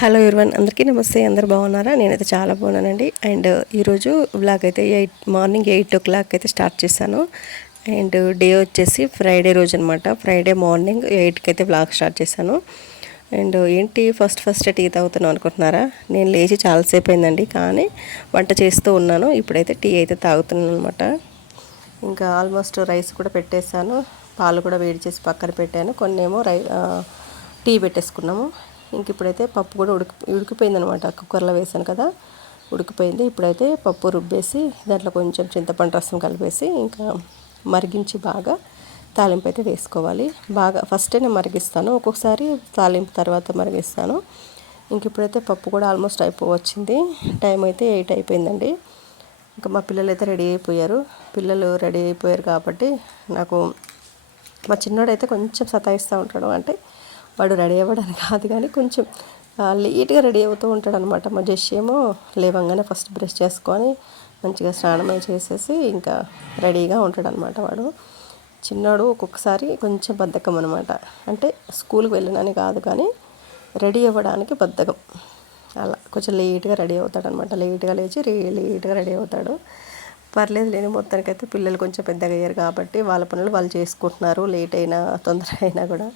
Hello ఇర్వన్ అందరికీ నమస్తే అందరు బాగున్నారా? నేనైతే చాలా బాగున్నానండి. అండ్ ఈరోజు బ్లాగ్ అయితే eight morning eight o'clock అయితే స్టార్ట్ చేశాను. అండ్ డే వచ్చేసి ఫ్రైడే రోజు అనమాట ఫ్రైడే మార్నింగ్ ఎయిట్కి అయితే బ్లాగ్ స్టార్ట్ చేశాను. అండ్ ఏంటి ఫస్ట్ ఫస్ట్ టీ తాగుతున్నాం అనుకుంటున్నారా? నేను లేచి చాలాసేపు అయిందండి కానీ వంట చేస్తూ ఉన్నాను. ఇప్పుడైతే టీ అయితే తాగుతున్నాను అనమాట ఇంకా ఆల్మోస్ట్ రైస్ కూడా పెట్టేశాను. పాలు కూడా వేడి చేసి పక్కన పెట్టాను. కొన్ని ఏమో రై టీ పెట్టేసుకున్నాము. ఇంక ఇప్పుడైతే పప్పు కూడా ఉడికి ఉడికిపోయింది అనమాట కుక్కర్లో వేసాను కదా ఉడికిపోయింది. ఇప్పుడైతే పప్పు రుబ్బేసి దాంట్లో కొంచెం చింతపండు రసం కలిపేసి ఇంకా మరిగించి బాగా తాలింపు అయితే వేసుకోవాలి. బాగా ఫస్ట్ నేను మరిగిస్తాను. ఒక్కొక్కసారి తాలింపు తర్వాత మరిగిస్తాను. ఇంక ఇప్పుడైతే పప్పు కూడా ఆల్మోస్ట్ అయిపోవచ్చింది. టైం అయితే ఎయిట్ అయిపోయిందండి. ఇంకా మా పిల్లలు అయితే రెడీ అయిపోయారు. పిల్లలు రెడీ అయిపోయారు కాబట్టి నాకు మా చిన్నోడైతే కొంచెం సతాయిస్తూ ఉంటాడు. అంటే వాడు రెడీ అవ్వడానికి కాదు కానీ కొంచెం లేట్గా రెడీ అవుతూ ఉంటాడు అనమాట మా ఏమో లేవంగానే ఫస్ట్ బ్రష్ చేసుకొని మంచిగా స్నానం చేసేసి ఇంకా రెడీగా ఉంటాడు అనమాట వాడు. చిన్నాడు ఒక్కొక్కసారి కొంచెం బద్ధకం అనమాట. అంటే స్కూల్కి వెళ్ళినని కాదు కానీ రెడీ అవ్వడానికి బద్ధకం. అలా కొంచెం లేట్గా రెడీ అవుతాడు అనమాట లేట్గా లేచి లేట్గా రెడీ అవుతాడు. పర్లేదు లేని మొత్తానికైతే పిల్లలు కొంచెం పెద్దగా అయ్యారు కాబట్టి వాళ్ళ పనులు వాళ్ళు చేసుకుంటున్నారు. లేట్ అయినా తొందర అయినా కూడా.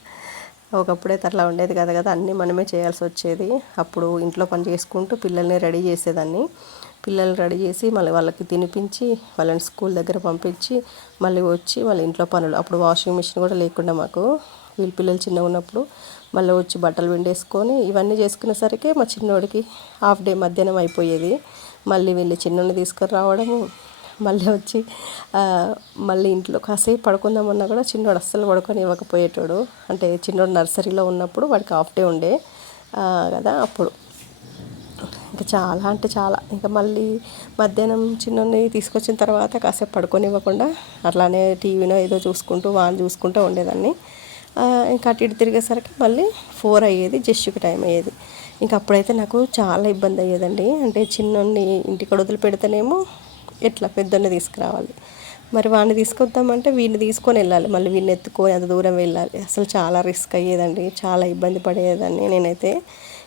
ఒకప్పుడైతే అట్లా ఉండేది కదా కదా అన్నీ మనమే చేయాల్సి వచ్చేది. అప్పుడు ఇంట్లో పని చేసుకుంటూ పిల్లల్ని రెడీ చేసేదాన్ని. పిల్లల్ని రెడీ చేసి మళ్ళీ వాళ్ళకి తినిపించి వాళ్ళని స్కూల్ దగ్గర పంపించి మళ్ళీ వచ్చి మళ్ళీ ఇంట్లో పనులు. అప్పుడు వాషింగ్ మిషన్ కూడా లేకుండా మాకు వీళ్ళ పిల్లలు చిన్నగా ఉన్నప్పుడు మళ్ళీ వచ్చి బట్టలు పిండేసుకొని ఇవన్నీ చేసుకునేసరికి మా చిన్నోడికి హాఫ్ డే మధ్యాహ్నం అయిపోయేది. మళ్ళీ వీళ్ళు చిన్నోడిని తీసుకొని రావడము మళ్ళీ వచ్చి మళ్ళీ ఇంట్లో కాసేపు పడుకుందామన్నా కూడా చిన్నోడు అస్సలు పడుకొని ఇవ్వకపోయేటోడు. అంటే చిన్నోడు నర్సరీలో ఉన్నప్పుడు వాడికి హాఫ్ డే ఉండే కదా అప్పుడు. ఇంకా చాలా అంటే చాలా. ఇంకా మళ్ళీ మధ్యాహ్నం చిన్నోడిని తీసుకొచ్చిన తర్వాత కాసేపు పడుకొని ఇవ్వకుండా అట్లానే టీవీనో ఏదో చూసుకుంటూ వాళ్ళు చూసుకుంటూ ఉండేదాన్ని. ఇంకా అటు ఇటు తిరిగేసరికి మళ్ళీ ఫోర్ అయ్యేది జస్ట్కి టైం అయ్యేది. ఇంకా అప్పుడైతే నాకు చాలా ఇబ్బంది అయ్యేదండి. అంటే చిన్నోడిని ఇంటికి వదిలి పెడితేనేమో ఎట్లా పెద్దోడిని తీసుకురావాలి? మరి వాడిని తీసుకొద్దామంటే వీడిని తీసుకొని వెళ్ళాలి. మళ్ళీ వీడిని ఎత్తుకొని అంత దూరం వెళ్ళాలి. అసలు చాలా రిస్క్ అయ్యేదండి. చాలా ఇబ్బంది పడేదాన్ని. నేనైతే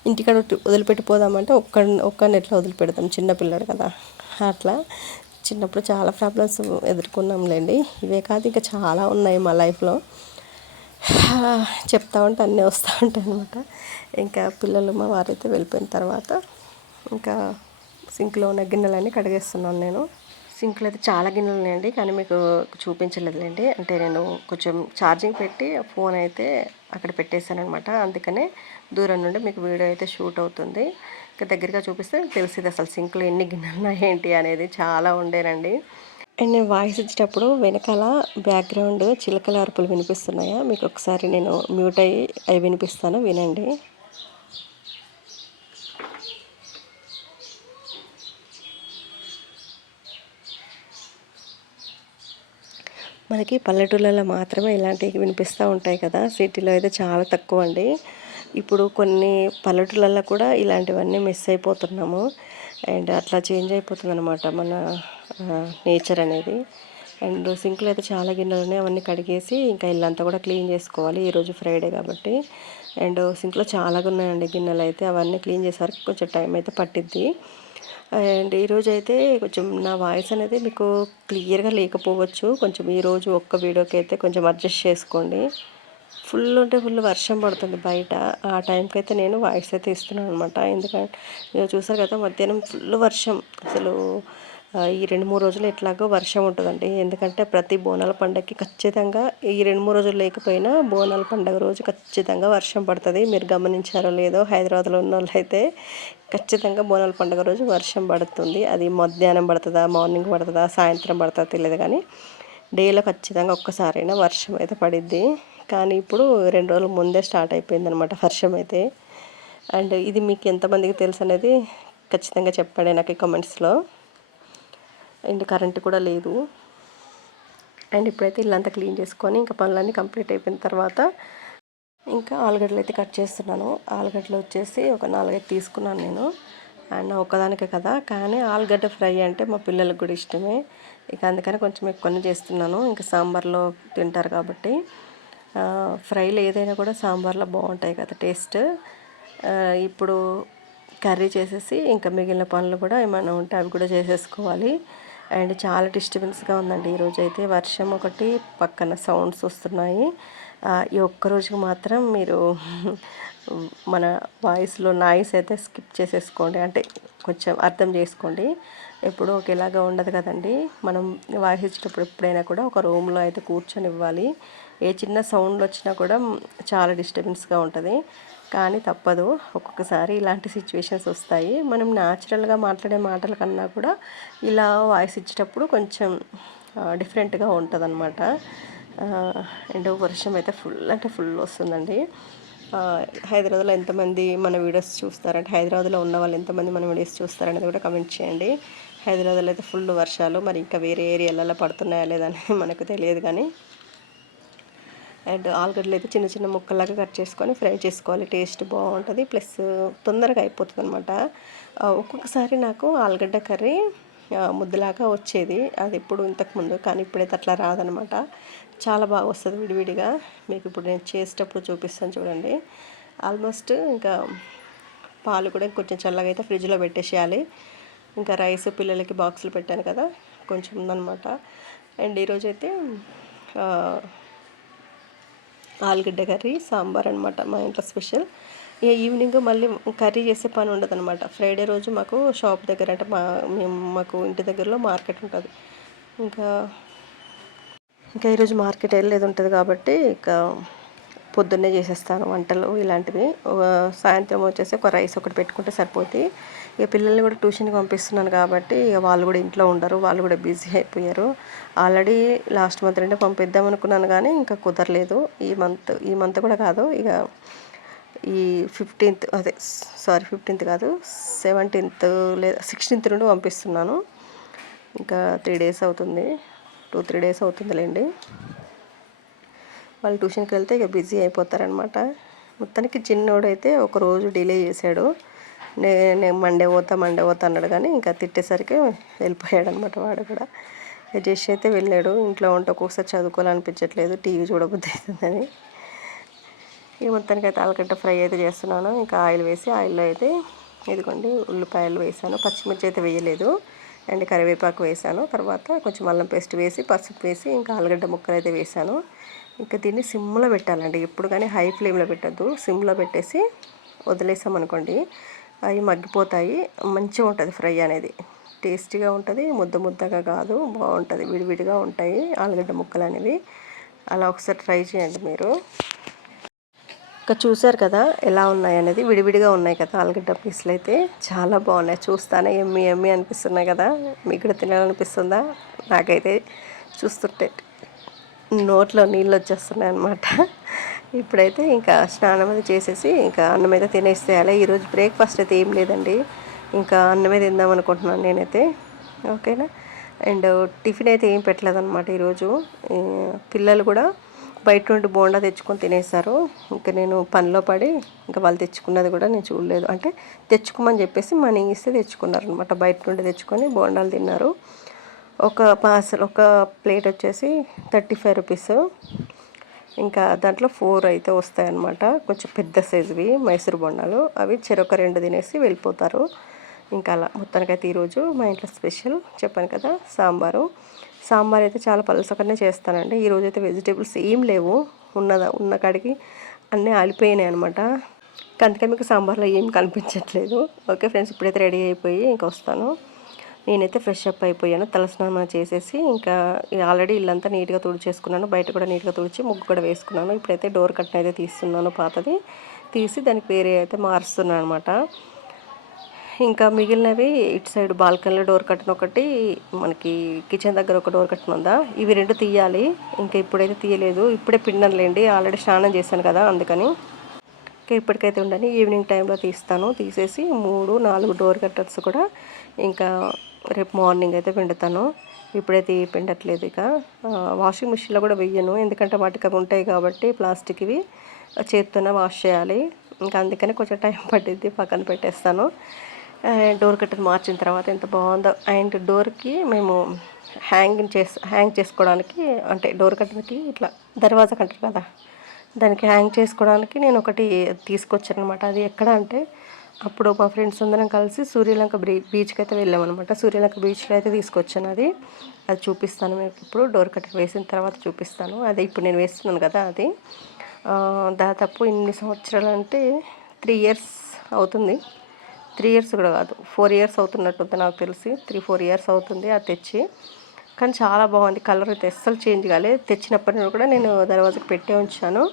ఇంటికాడ వదిలిపెట్టిపోదామంటే ఒక్క ఒక్కడిని ఎట్లా వదిలిపెడతాం. చిన్నపిల్లడు కదా. అట్లా చిన్నప్పుడు చాలా ప్రాబ్లమ్స్ ఎదుర్కొన్నాంలేండి. ఇవే కాదు ఇంకా చాలా ఉన్నాయి మా లైఫ్లో. చెప్తా ఉంటే అన్నీ వస్తూ ఉంటాయి అనమాట ఇంకా పిల్లలు మా వారైతే వెళ్ళిపోయిన తర్వాత ఇంకా సింక్లో ఉన్న గిన్నెలన్నీ కడిగేస్తున్నాను నేను. సింక్లో అయితే చాలా గిన్నెలు ఉన్నాయండి కానీ మీకు చూపించలేదులేండి. అంటే నేను కొంచెం ఛార్జింగ్ పెట్టి ఫోన్ అయితే అక్కడ పెట్టేశాను అనమాట అందుకనే దూరం నుండి మీకు వీడియో అయితే షూట్ అవుతుంది. ఇంకా దగ్గరగా చూపిస్తే తెలిసింది అసలు సింక్లో ఎన్ని గిన్నెలు ఉన్నాయి ఏంటి అనేది చాలా ఉండేనండి. అండ్ నేను వాయిస్ ఇచ్చేటప్పుడు వెనకాల బ్యాక్గ్రౌండ్ చిలకల అరుపులు వినిపిస్తున్నాయా? మీకు ఒకసారి నేను మ్యూట్ అయ్యి అవి వినిపిస్తాను వినండి. మనకి పల్లెటూళ్ళలో మాత్రమే ఇలాంటివి వినిపిస్తూ ఉంటాయి కదా. సిటీలో అయితే చాలా తక్కువ అండి ఇప్పుడు కొన్ని పల్లెటూళ్ళల్లో కూడా ఇలాంటివన్నీ మిస్ అయిపోతున్నాము. అండ్ అట్లా చేంజ్ అయిపోతుంది అనమాట మన నేచర్ అనేది. అండ్ సింక్లో అయితే చాలా గిన్నెలు ఉన్నాయి అవన్నీ కడిగేసి ఇంకా ఇల్లంతా కూడా క్లీన్ చేసుకోవాలి. ఈరోజు ఫ్రైడే కాబట్టి. అండ్ సింక్లో చాలా ఉన్నాయండి గిన్నెలు అయితే. అవన్నీ క్లీన్ చేసేసరికి కొంచెం టైం అయితే పట్టిద్ది. అండ్ ఈరోజు అయితే కొంచెం నా వాయిస్ అనేది మీకు క్లియర్గా లేకపోవచ్చు. కొంచెం ఈరోజు ఒక్క వీడియోకి అయితే కొంచెం అడ్జస్ట్ చేసుకోండి. ఫుల్ ఉంటే ఫుల్ వర్షం పడుతుంది బయట. ఆ టైంకి అయితే నేను వాయిస్ అయితే ఇస్తున్నాను అనమాట ఎందుకంటే చూసారు కదా మధ్యాహ్నం ఫుల్ వర్షం. అసలు ఈ రెండు మూడు రోజులు ఎట్లాగో వర్షం ఉంటుందండి. ఎందుకంటే ప్రతి బోనాల పండగకి ఖచ్చితంగా ఈ రెండు మూడు రోజులు లేకపోయినా బోనాల పండగ రోజు ఖచ్చితంగా వర్షం పడుతుంది. మీరు గమనించారో లేదో హైదరాబాద్లో ఉన్న అయితే ఖచ్చితంగా బోనాల పండుగ రోజు వర్షం పడుతుంది. అది మధ్యాహ్నం పడుతుందా మార్నింగ్ పడుతుందా సాయంత్రం పడుతుందా తెలియదు కానీ డేలో ఖచ్చితంగా ఒక్కసారైనా వర్షం అయితే పడిద్ది. కానీ ఇప్పుడు రెండు రోజుల ముందే స్టార్ట్ అయిపోయింది అనమాట వర్షం అయితే. అండ్ ఇది మీకు ఎంతమందికి తెలుసు అనేది ఖచ్చితంగా చెప్పండి నాకు కమెంట్స్లో. అండ్ కరెంట్ కూడా లేదు. అండ్ ఇప్పుడైతే ఇల్లంతా క్లీన్ చేసుకొని ఇంకా పనులన్నీ కంప్లీట్ అయిపోయిన తర్వాత ఇంకా ఆలుగడ్డలు అయితే కట్ చేస్తున్నాను. ఆలుగడ్డలు వచ్చేసి ఒక నాలుగైదు తీసుకున్నాను నేను. అండ్ ఒక్కదానికే కదా. కానీ ఆలుగడ్డ ఫ్రై అంటే మా పిల్లలకు కూడా ఇష్టమే. ఇక అందుకని కొంచెం ఎక్కువనే చేస్తున్నాను. ఇంకా సాంబార్లో తింటారు కాబట్టి. ఫ్రైలు ఏదైనా కూడా సాంబార్లో బాగుంటాయి కదా టేస్ట్. ఇప్పుడు కర్రీ చేసేసి ఇంకా మిగిలిన పనులు కూడా ఏమైనా ఉంటే అవి కూడా చేసేసుకోవాలి. అండ్ చాలా డిస్టర్బెన్స్గా ఉందండి. ఈరోజు అయితే వర్షం ఒకటి పక్కన సౌండ్స్ వస్తున్నాయి. ఈ ఒక్క రోజుకి మాత్రం మీరు మన వాయిస్లో నాయిస్ అయితే స్కిప్ చేసేసుకోండి. అంటే కొంచెం అర్థం చేసుకోండి. ఎప్పుడూ ఒకేలాగా ఉండదు కదండి. మనం వాయిస్ ఇచ్చేటప్పుడు ఎప్పుడైనా కూడా ఒక రూమ్లో అయితే కూర్చొని ఇవ్వాలి ఏ చిన్న సౌండ్ వచ్చినా కూడా చాలా డిస్టర్బెన్స్గా ఉంటుంది. కానీ తప్పదు. ఒక్కొక్కసారి ఇలాంటి సిచ్యువేషన్స్ వస్తాయి. మనం న్యాచురల్గా మాట్లాడే మాటల కన్నా కూడా ఇలా వాయిస్ ఇచ్చేటప్పుడు కొంచెం డిఫరెంట్గా ఉంటుంది అనమాట అండ్ వర్షం అయితే ఫుల్ అంటే ఫుల్ వస్తుందండి. హైదరాబాద్లో ఎంతమంది మన వీడియోస్ చూస్తారంటే హైదరాబాద్లో ఉన్న వాళ్ళు ఎంతమంది మన వీడియోస్ చూస్తారనేది కూడా కమెంట్ చేయండి. హైదరాబాద్లో అయితే ఫుల్ వర్షాలు మరి ఇంకా వేరే ఏరియాలలో పడుతున్నాయా లేదని మనకు తెలియదు కానీ అండ్ ఆలుగడ్డలు అయితే చిన్న చిన్న ముక్కలాగా కట్ చేసుకొని ఫ్రై చేసుకోవాలి. టేస్ట్ బాగుంటుంది. ప్లస్ తొందరగా అయిపోతుంది అనమాట ఒక్కొక్కసారి నాకు ఆలుగడ్డ కర్రీ ముద్దలాగా వచ్చేది. అది ఎప్పుడు ఇంతకుముందు కానీ ఇప్పుడైతే అట్లా రాదనమాట చాలా బాగా వస్తుంది విడివిడిగా. మీకు ఇప్పుడు నేను చేసేటప్పుడు చూపిస్తాను చూడండి. ఆల్మోస్ట్ ఇంకా పాలు కూడా కొంచెం చల్లగా అయితే ఫ్రిడ్జ్లో పెట్టేసేయాలి. ఇంకా రైస్ పిల్లలకి బాక్సులు పెట్టాను కదా కొంచెం ఉందన్నమాట. అండ్ ఈరోజైతే ఆలుగడ్డ కర్రీ సాంబార్ అనమాట మా ఇంట్లో స్పెషల్. ఇక ఈవినింగ్ మళ్ళీ కర్రీ చేసే పని ఉండదు అనమాట ఫ్రైడే రోజు మాకు షాప్ దగ్గర అంటే మా మేము మాకు ఇంటి దగ్గరలో మార్కెట్ ఉంటుంది. ఇంకా ఇంకా ఈరోజు మార్కెట్ వెళ్ళేది ఉంటుంది కాబట్టి ఇంకా పొద్దున్నే చేసేస్తాను వంటలు ఇలాంటివి. సాయంత్రం వచ్చేసి ఒక రైస్ ఒకటి పెట్టుకుంటే సరిపోతుంది ఇక పిల్లల్ని కూడా ట్యూషన్కి పంపిస్తున్నాను కాబట్టి ఇక వాళ్ళు కూడా ఇంట్లో ఉండరు వాళ్ళు కూడా బిజీ అయిపోయారు. ఆల్రెడీ లాస్ట్ మంత్ రెండే పంపిద్దాం అనుకున్నాను కానీ ఇంకా కుదరలేదు. ఈ మంత్ ఈ మంత్ కూడా కాదు ఇక ఈ ఫిఫ్టీన్త్ అదే సారీ ఫిఫ్టీన్త్ కాదు సెవెంటీన్త్ లేదా సిక్స్టీన్త్ నుండి పంపిస్తున్నాను. ఇంకా త్రీ డేస్ అవుతుంది టూ త్రీ డేస్ అవుతుందిలేండి. వాళ్ళు ట్యూషన్కి వెళ్తే ఇక బిజీ అయిపోతారనమాట. మొత్తానికి చిన్నోడు అయితే ఒక రోజు డిలే చేశాడు. నే నేను మండే పోతా మండే పోతా అన్నాడు కానీ ఇంకా తిట్టేసరికి వెళ్ళిపోయాడు అనమాట వాడు కూడా. జస్ట్ అయితే వెళ్ళాడు. ఇంట్లో ఉంటే ఒక్కొక్కసారి చదువుకోవాలనిపించట్లేదు. టీవీ చూడబుద్ధి అవుతుందని. ఈ మొత్తానికి అయితే ఆలుగడ్డ ఫ్రై అయితే చేస్తున్నాను. ఇంకా ఆయిల్ వేసి ఆయిల్లో అయితే ఇదిగోండి ఉల్లిపాయలు వేసాను. పచ్చిమిర్చి అయితే వేయలేదు. అండ్ కరివేపాకు వేసాను. తర్వాత కొంచెం అల్లం పేస్ట్ వేసి పసుపు వేసి ఇంకా ఆలుగడ్డ ముక్కలు అయితే వేసాను. ఇంకా దీన్ని సిమ్లో పెట్టాలండి. ఎప్పుడు కానీ హై ఫ్లేమ్లో పెట్టద్దు. సిమ్లో పెట్టేసి వదిలేసామనుకోండి అవి మగ్గిపోతాయి. మంచిగా ఉంటుంది ఫ్రై అనేది. టేస్టీగా ఉంటుంది ముద్ద ముద్దగా కాదు బాగుంటుంది విడివిడిగా ఉంటాయి ఆలుగడ్డ ముక్కలు అనేవి. అలా ఒకసారి ట్రై చేయండి మీరు. ఇంకా చూసారు కదా ఎలా ఉన్నాయి అనేది. విడివిడిగా ఉన్నాయి కదా ఆలుగడ్డ పీసులు అయితే. చాలా బాగున్నాయి. చూస్తానే ఎమ్మి ఎమ్మి అనిపిస్తున్నాయి కదా. మీకు కూడా తినాలనిపిస్తుందా? నాకైతే చూస్తుంటే. నోట్లో నీళ్ళు వచ్చేస్తున్నాయి అనమాట ఇప్పుడైతే ఇంకా స్నానం అది చేసేసి ఇంకా అన్నం అయితే తినేసేయాలి ఈరోజు బ్రేక్ఫాస్ట్ అయితే ఏం లేదండి. ఇంకా అన్నమే తిందాం అనుకుంటున్నాను నేనైతే. ఓకేనా? అండ్ టిఫిన్ అయితే ఏం పెట్టలేదన్నమాట ఈరోజు. పిల్లలు కూడా బయట నుండి బోండా తెచ్చుకొని తినేసారు. ఇంకా నేను పనిలో పడి ఇంకా వాళ్ళు తెచ్చుకున్నది కూడా నేను చూడలేదు. అంటే తెచ్చుకోమని చెప్పేసి మనీ ఇస్తే తెచ్చుకున్నారు అనమాట బయట నుండి తెచ్చుకొని బోండాలు తిన్నారు. ఒక పార్సల్ ఒక ప్లేట్ వచ్చేసి థర్టీ ఫైవ్ రూపీస్. ఇంకా దాంట్లో ఫోర్ అయితే వస్తాయన్నమాట. కొంచెం పెద్ద సైజువి మైసూర్ బొండాలు. అవి చెరొక రెండు తినేసి వెళ్ళిపోతారు. ఇంకా అలా మొత్తానికైతే ఈరోజు మా ఇంట్లో స్పెషల్. చెప్పాను కదా సాంబారు. సాంబార్ అయితే చాలా పలసకనే చేస్తానండి. ఈరోజు అయితే వెజిటేబుల్స్ ఏం లేవు. ఉన్నదా ఉన్న కాడికి అన్నీ ఆలిపోయినాయి అనమాట అందుకే మీకు సాంబార్లో ఏం కనిపించట్లేదు. ఓకే ఫ్రెండ్స్ ఇప్పుడైతే రెడీ అయిపోయి ఇంకా వస్తాను. నేనైతే ఫ్రెష్ అప్ అయిపోయాను. తలస్నానం చేసేసి ఇంకా ఆల్రెడీ ఇల్లంతా నీట్గా తుడిచేసుకున్నాను. బయట కూడా నీట్గా తుడిచి ముగ్గు కూడా వేసుకున్నాను. ఇప్పుడైతే డోర్ కట్న అయితే తీస్తున్నాను పాతది. తీసి దానికి వేరే అయితే మారుస్తున్నాను అనమాట ఇంకా మిగిలినవి ఇటు సైడ్ బాల్కనీలో డోర్ కట్టన్ ఒకటి మనకి కిచెన్ దగ్గర ఒక డోర్ కట్టన్ ఉందా? ఇవి రెండు తీయాలి. ఇంకా ఇప్పుడైతే తీయలేదు. ఇప్పుడే పిండనులేండి ఆల్రెడీ స్నానం చేశాను కదా అందుకని. ఇంకా ఇప్పటికైతే ఉండని ఈవినింగ్ టైంలో తీస్తాను. తీసేసి మూడు నాలుగు డోర్ కట్టర్స్ కూడా ఇంకా రేపు మార్నింగ్ అయితే పిండుతాను. ఇప్పుడైతే పిండట్లేదు ఇక. వాషింగ్ మిషన్లో కూడా వెయ్యను ఎందుకంటే వాటికి అవి ఉంటాయి కాబట్టి ప్లాస్టిక్వి చేత్తోనే వాష్ చేయాలి. ఇంకా అందుకని కొంచెం టైం పట్టిద్ది. పక్కన పెట్టేస్తాను. డోర్ కట్టర్ మార్చిన తర్వాత ఎంత బాగుందో. అండ్ డోర్కి మేము హ్యాంగింగ్ చేసి హ్యాంగ్ చేసుకోవడానికి అంటే డోర్ కట్టర్కి ఇట్లా దర్వాజా కంటారు కదా. దానికి హ్యాంగ్ చేసుకోవడానికి నేను ఒకటి తీసుకొచ్చాను అనమాట అది ఎక్కడ అంటే అప్పుడు మా ఫ్రెండ్స్ అందరం కలిసి సూర్యలంక బ్రీ బీచ్కి అయితే వెళ్ళామన్నమాట. సూర్యలంక బీచ్లో అయితే తీసుకొచ్చాను అది. అది చూపిస్తాను మీకు ఇప్పుడు. డోర్ కట్టర్ వేసిన తర్వాత చూపిస్తాను. అదే ఇప్పుడు నేను వేస్తున్నాను కదా అది. దాదాపు ఇన్ని సంవత్సరాలు అంటే త్రీ ఇయర్స్ అవుతుంది. త్రీ ఇయర్స్ కూడా కాదు. ఫోర్ ఇయర్స్ అవుతున్నట్టు నాకు తెలిసి. త్రీ ఫోర్ ఇయర్స్ అవుతుంది అది తెచ్చి. కానీ చాలా బాగుంది. కలర్ అయితే అస్సలు చేంజ్ కాలేదు. తెచ్చినప్పటి నుండి కూడా నేను దర్వాజకు పెట్టే ఉంచాను.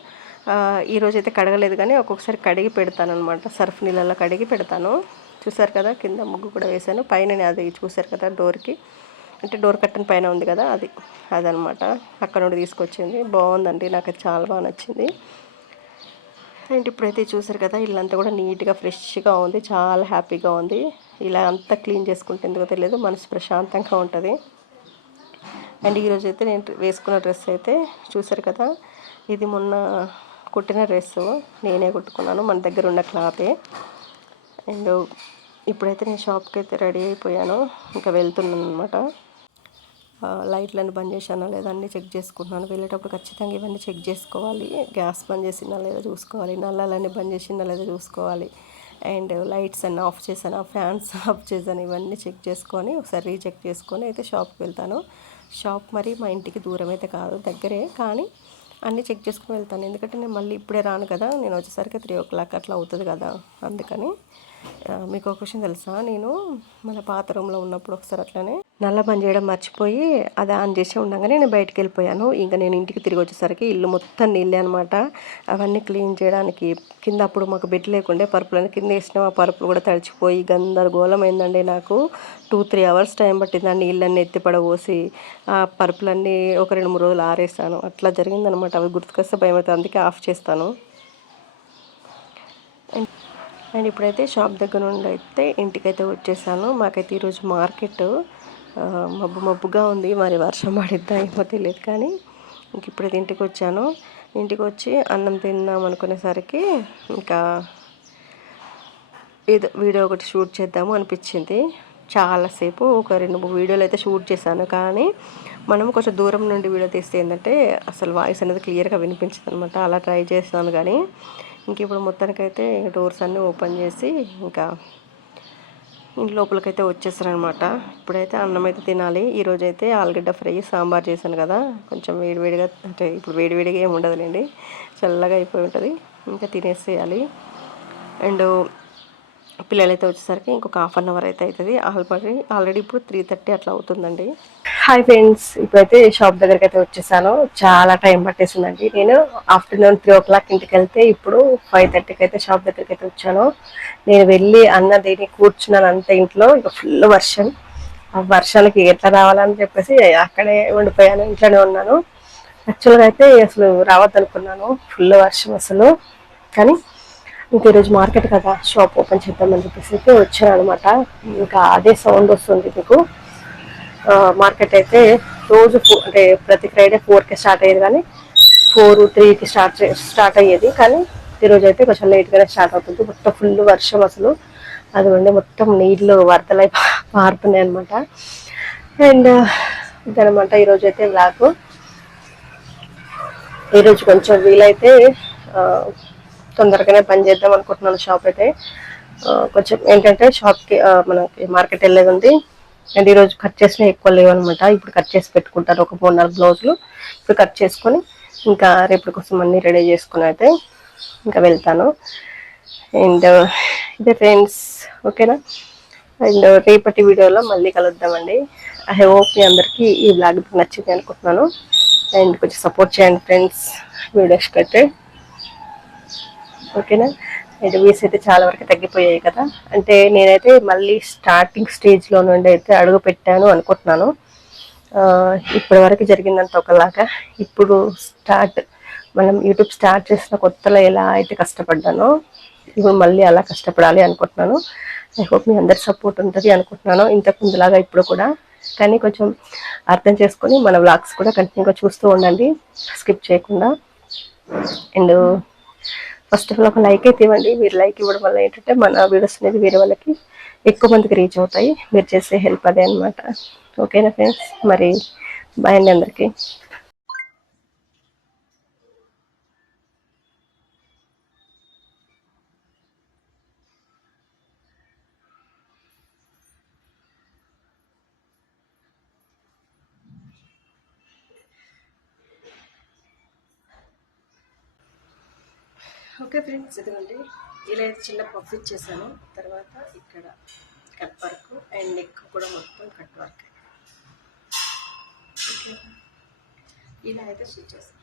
ఈరోజు అయితే కడగలేదు కానీ ఒక్కొక్కసారి కడిగి పెడతాను అనమాట సర్ఫ్ నీళ్ళల్లో కడిగి పెడతాను. చూసారు కదా కింద ముగ్గు కూడా వేశాను. పైన అది చూసారు కదా డోర్కి. అంటే డోర్ కట్టన్ పైన ఉంది కదా అది. అదనమాట అక్కడ నుండి తీసుకొచ్చింది. బాగుందండి నాకు చాలా బాగా నచ్చింది. అండ్ ఇప్పుడైతే చూసారు కదా ఇల్లంతా కూడా నీట్గా ఫ్రెష్గా ఉంది. చాలా హ్యాపీగా ఉంది. ఇలా అంతా క్లీన్ చేసుకుంటే ఎందుకో తెలియదు మనసు ప్రశాంతంగా ఉంటుంది. అండ్ ఈరోజు అయితే నేను వేసుకున్న డ్రెస్ అయితే చూసారు కదా ఇది మొన్న కుట్టిన డ్రెస్ నేనే కుట్టుకున్నాను మన దగ్గర ఉన్న క్లాతే. అండ్ ఇప్పుడైతే నేను షాప్కి అయితే రెడీ అయిపోయాను. ఇంకా వెళ్తున్నాను అనమాట లైట్లను బంద్ చేశానా లేదా అన్నీ చెక్ చేసుకుంటున్నాను. వెళ్ళేటప్పుడు ఖచ్చితంగా ఇవన్నీ చెక్ చేసుకోవాలి. గ్యాస్ బంద్ చేసినా లేదా చూసుకోవాలి. నల్లాలన్నీ బంద్ చేసినా లేదా చూసుకోవాలి. అండ్ లైట్స్ అన్నీ ఆఫ్ చేశాను ఫ్యాన్స్ ఆఫ్ చేశాను ఇవన్నీ చెక్ చేసుకొని ఒకసారి రీచెక్ చేసుకొని అయితే షాప్కి వెళ్తాను. షాప్ మరి మా ఇంటికి దూరం అయితే కాదు దగ్గరే కానీ అన్నీ చెక్ చేసుకుని వెళ్తాను. ఎందుకంటే నేను మళ్ళీ ఇప్పుడే రాను కదా నేను వచ్చేసరికి త్రీ ఓ క్లాక్ అట్లా అవుతుంది కదా అందుకని మీకు ఒక విషయం తెలుసా? నేను మన పాత రూమ్లో ఉన్నప్పుడు ఒకసారి అట్లనే నల్ల బంద్ చేయడం మర్చిపోయి అది ఆన్ చేసి ఉండగానే నేను బయటకు వెళ్ళిపోయాను. ఇంకా నేను ఇంటికి తిరిగి వచ్చేసరికి ఇల్లు మొత్తం నీళ్ళే అనమాట అవన్నీ క్లీన్ చేయడానికి కింద అప్పుడు మాకు బెడ్ లేకుండే పరుపులని కింద వేసినాం. ఆ పరుపులు కూడా తడిచిపోయి గందరగోళమైందండి నాకు. టూ త్రీ అవర్స్ టైం పట్టింది ఆ నీళ్ళన్నీ ఎత్తిపడబోసి ఆ పరుపులన్నీ ఒక రెండు మూడు రోజులు ఆరేసాను. అట్లా జరిగిందనమాట అవి గుర్తుకొస్తే భయం అవుతుంది అందుకే ఆఫ్ చేస్తాను. అండ్ ఇప్పుడైతే షాప్ దగ్గర నుండి అయితే ఇంటికైతే వచ్చేసాను. మాకైతే ఈరోజు మార్కెట్ మబ్బు మబ్బుగా ఉంది. మరి వర్షం పడిద్దా ఏమో తెలియదు కానీ ఇంక ఇప్పుడైతే ఇంటికి వచ్చాను ఇంటికి వచ్చి అన్నం తిన్నాం అనుకునేసరికి ఇంకా ఏదో వీడియో ఒకటి షూట్ చేద్దాము అనిపించింది. చాలాసేపు ఒక రెండు మూడు వీడియోలు అయితే షూట్ చేశాను. కానీ మనం కొంచెం దూరం నుండి వీడియో తీస్తే ఏంటంటే అసలు వాయిస్ అనేది క్లియర్గా వినిపించదు అనమాట అలా ట్రై చేస్తాను కానీ ఇంక ఇప్పుడు మొత్తానికైతే డోర్స్ అన్నీ ఓపెన్ చేసి ఇంకా ఇంటి లోపలికైతే వచ్చేసారనమాట ఇప్పుడైతే అన్నం అయితే తినాలి. ఈరోజు అయితే ఆలుగడ్డ ఫ్రై సాంబార్ చేశాను కదా. కొంచెం వేడివేడిగా అంటే ఇప్పుడు వేడివేడిగా ఏమి ఉండదులేండి. చల్లగా అయిపోయి ఉంటుంది. ఇంకా తినేసేయాలి. అండ్ పిల్లలైతే వచ్చేసరికి ఇంకొక హాఫ్ అన్ అవర్ అయితే అవుతుంది ఆల్రెడీ ఆల్రెడీ ఇప్పుడు త్రీ థర్టీ అట్లా అవుతుందండి. హాయ్ ఫ్రెండ్స్ ఇప్పుడైతే షాప్ దగ్గరికి అయితే వచ్చేసాను. చాలా టైం పట్టేసిందండి. నేను ఆఫ్టర్నూన్ త్రీ ఓ క్లాక్ ఇంటికి వెళ్తే ఇప్పుడు ఫైవ్ థర్టీకి అయితే షాప్ దగ్గరికి అయితే వచ్చాను. నేను వెళ్ళి అన్న దేని కూర్చున్నాను అంతే ఇంట్లో. ఇక ఫుల్ వర్షం. ఆ వర్షాలకి ఎట్లా రావాలని చెప్పేసి అక్కడే ఉండిపోయాను ఇంట్లోనే ఉన్నాను. యాక్చువల్గా అయితే అసలు రావద్దనుకున్నాను. ఫుల్ వర్షం అసలు. కానీ ఇంకా ఈరోజు మార్కెట్ కదా షాప్ ఓపెన్ చేద్దామని చెప్పేసి అయితే వచ్చాను అనమాట ఇంకా అదే సౌండ్ వస్తుంది మీకు. మార్కెట్ అయితే రోజు అంటే ప్రతి ఫ్రైడే ఫోర్కి స్టార్ట్ అయ్యేది కానీ ఫోర్ త్రీకి స్టార్ట్ స్టార్ట్ అయ్యేది. కానీ ఈరోజు అయితే కొంచెం లేట్గానే స్టార్ట్ అవుతుంది. మొత్తం ఫుల్ వర్షం అసలు. అది ఉండే మొత్తం నీళ్ళు వరదలై పారుతున్నాయి అనమాట అండ్ ఇదనమాట ఈరోజు అయితే బ్లాక్ ఈరోజు కొంచెం వీలైతే తొందరగానే పని చేద్దాం అనుకుంటున్నాను షాప్ అయితే. కొంచెం ఏంటంటే షాప్కి మనకి మార్కెట్ వెళ్ళేది ఉంది. అండ్ ఈరోజు కట్ చేసినా ఎక్కువ లేవు అనమాట ఇప్పుడు కట్ చేసి పెట్టుకుంటారు ఒక మూడు నాలుగు బ్లౌజులు ఇప్పుడు కట్ చేసుకొని ఇంకా రేపటి కోసం అన్ని రెడీ చేసుకుని అయితే ఇంకా వెళ్తాను. అండ్ ఇదే ఫ్రెండ్స్ ఓకేనా? అండ్ రేపటి వీడియోలో మళ్ళీ కలుద్దామండి. ఐ హోప్ మీ అందరికీ ఈ బ్లాగ్ నచ్చింది అనుకుంటున్నాను. అండ్ కొంచెం సపోర్ట్ చేయండి ఫ్రెండ్స్ వీడియోస్కి అయితే ఓకేనా? అండ్ వీస్ అయితే చాలా వరకు తగ్గిపోయాయి కదా. అంటే నేనైతే మళ్ళీ స్టార్టింగ్ స్టేజ్లో నుండి అయితే అడుగు పెట్టాను అనుకుంటున్నాను ఇప్పటి వరకు జరిగిందంత ఒకలాగా. ఇప్పుడు స్టార్ట్ మనం యూట్యూబ్ స్టార్ట్ చేసిన కొత్తలో ఎలా అయితే కష్టపడ్డానో ఇప్పుడు మళ్ళీ అలా కష్టపడాలి అనుకుంటున్నాను. ఐ హోప్ మీ అందరి సపోర్ట్ ఉంటుంది అనుకుంటున్నాను. ఇంతకు ముందులాగా ఇప్పుడు కూడా. కానీ కొంచెం అర్థం చేసుకొని మన వ్లాగ్స్ కూడా కంటిన్యూగా చూస్తూ ఉండండి. స్కిప్ చేయకుండా. అండ్ ఫస్ట్ ఆఫ్ ఆల్ ఒక లైక్ అయితే ఇవ్వండి. మీరు లైక్ ఇవ్వడం వల్ల ఏంటంటే మన వీడియోస్ అనేది వేరే వాళ్ళకి ఎక్కువ మందికి రీచ్ అవుతాయి. మీరు చేసే హెల్ప్ అదే అనమాట ఓకేనా ఫ్రెండ్స్ మరి బాయ్ అండి అందరికీ. ఓకే ఫ్రెండ్స్ ఇదిగోండి. ఇలా అయితే చిన్న పఫ్ ఇచ్చేసాను. తర్వాత ఇక్కడ కట్ వర్క్ అండ్ నెక్ కూడా మొత్తం కట్ వర్క్. ఇలా అయితే స్టిచ్ చేస్తాను